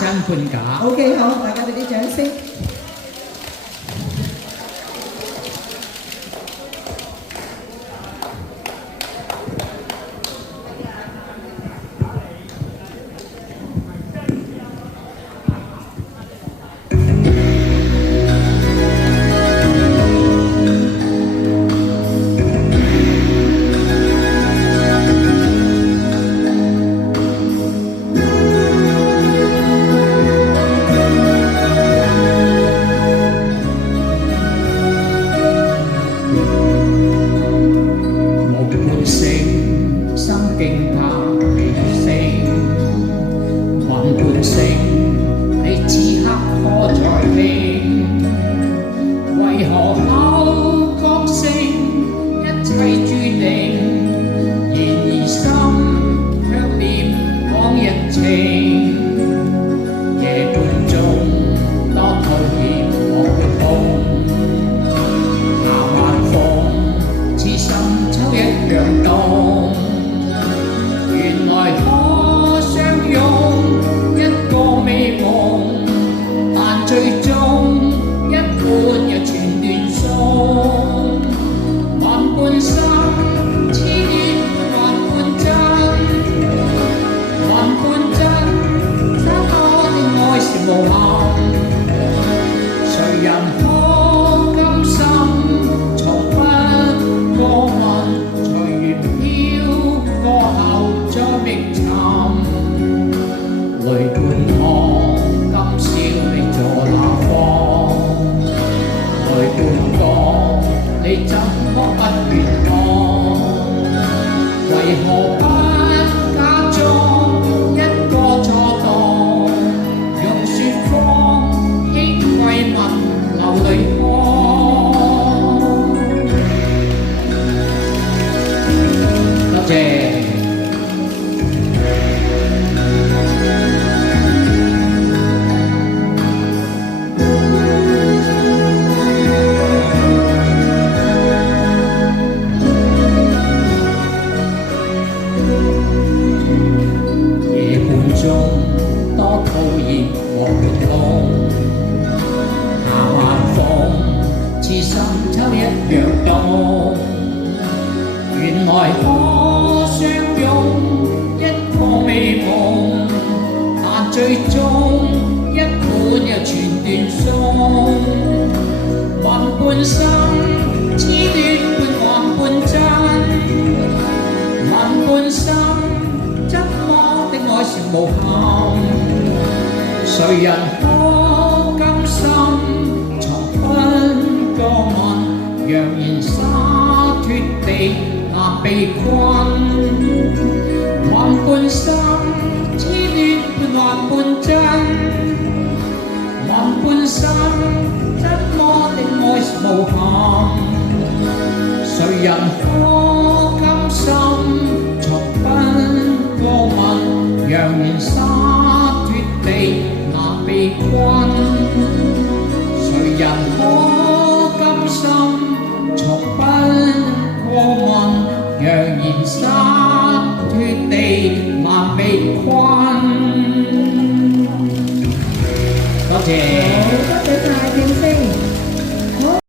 真判假。OK， 好，大家俾啲掌聲。敬他聲，雲伴星，你此刻可在邊？為何口角聲，一切注定？然而心卻念往日情，夜半中多討厭我的痛，下晚風似深秋一樣凍。原來可相擁一個美夢，但最終一半又全斷送。萬半生痴戀還半真，還半真，怎麼的愛是無限？誰人可甘心從不過問？隨緣飄過後再覓尋，淚半行，今宵你坐哪方？淚半江，你怎麼不願看？為何不假裝一個錯當？用説謊輕慰問流淚乾。多謝。夜半中多討厭和活動，下晚風似深秋一樣凍。原來可相擁一個美夢，但最終一半又全斷送。還半生痴戀半還半真，還半生怎麼的愛是無限？誰人可甘心從不過問？揚言灑脱地難被困。還半生痴戀半還半真，還半生怎麼的愛是無限？誰人可甘心從不過問？揚言灑脱地難被困。誰人可甘心從不過問？揚言灑